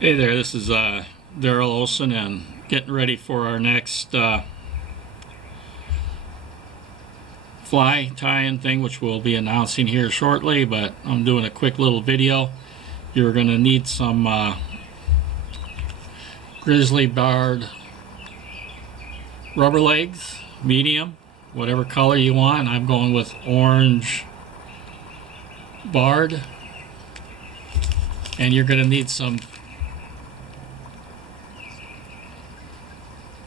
Hey there, this is Daryl Olson and getting ready for our next fly tie-in thing, which we'll be announcing here shortly, but I'm doing a quick little video. You're going to need some Grizzly barred rubber legs, medium, whatever color you want. I'm going with orange barred, and you're going to need some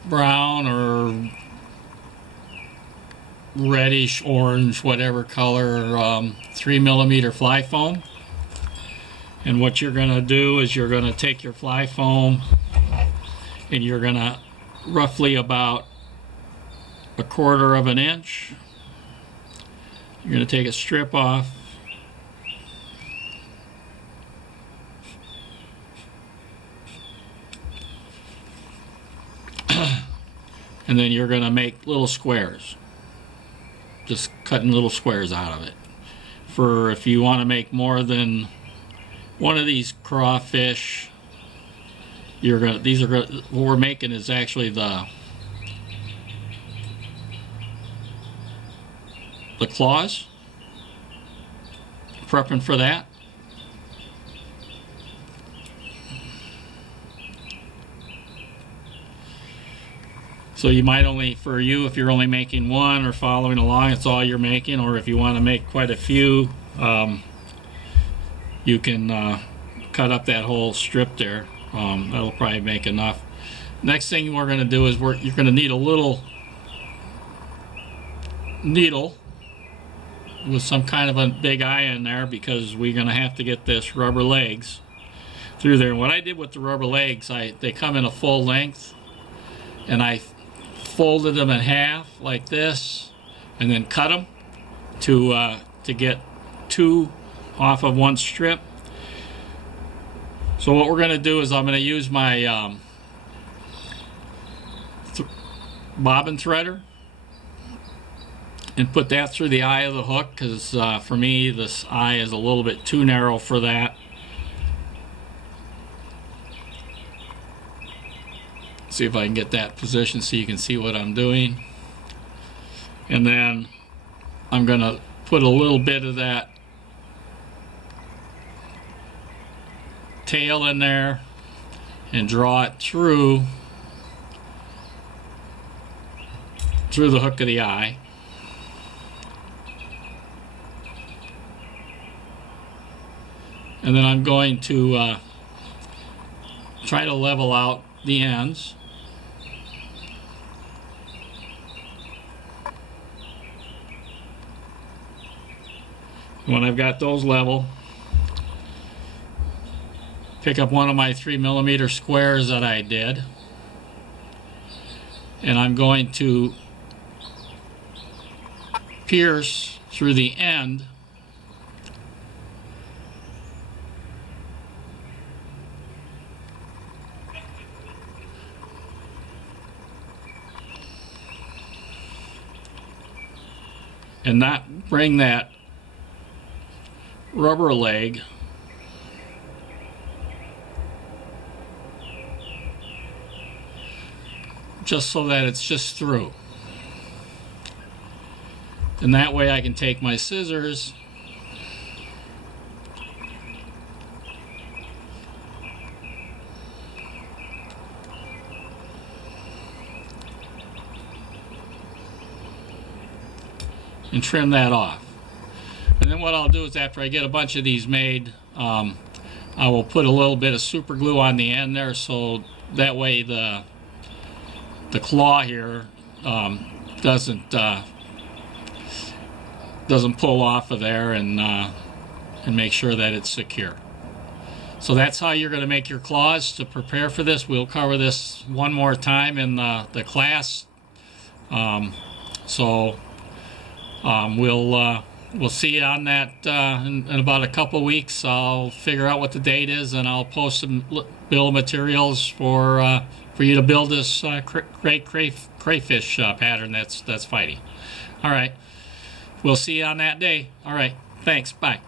brown or reddish orange, whatever color, 3mm fly foam. And what you're going to do is you're going to take your fly foam and you're going to roughly about 1/4 of an inch, you're going to take a strip off, and then you're going to make little squares, just cutting little squares out of it. For if you want to make more than one of these crawfish, what we're making is actually the claws, prepping for that. So you might only, for you, if you're only making one or following along, it's all you're making, or if you want to make quite a few, you can cut up that whole strip there. That'll probably make enough. Next thing we're going to do is you're going to need a little needle with some kind of a big eye in there, because we're going to have to get this rubber legs through there. And what I did with the rubber legs, they come in a full length, and I folded them in half like this and then cut them to get two off of one strip. So what we're going to do is I'm going to use my bobbin threader and put that through the eye of the hook, because for me this eye is a little bit too narrow for that. See if I can get that position so you can see what I'm doing. And then I'm going to put a little bit of that tail in there and draw it through the hook of the eye. And then I'm going to try to level out the ends. When I've got those level, pick up one of my 3mm squares that I did, and I'm going to pierce through the end and not bring that rubber leg just so that it's just through. And that way I can take my scissors and trim that off. And then what I'll do is, after I get a bunch of these made, I will put a little bit of super glue on the end there, so that way the claw here doesn't pull off of there, and make sure that it's secure. So that's how you're going to make your claws to prepare for this. We'll cover this one more time in the class. We'll see you on that in about a couple weeks. I'll figure out what the date is, and I'll post some bill of materials for you to build this great crayfish pattern that's fighting. All right, we'll see you on that day. All right, thanks. Bye.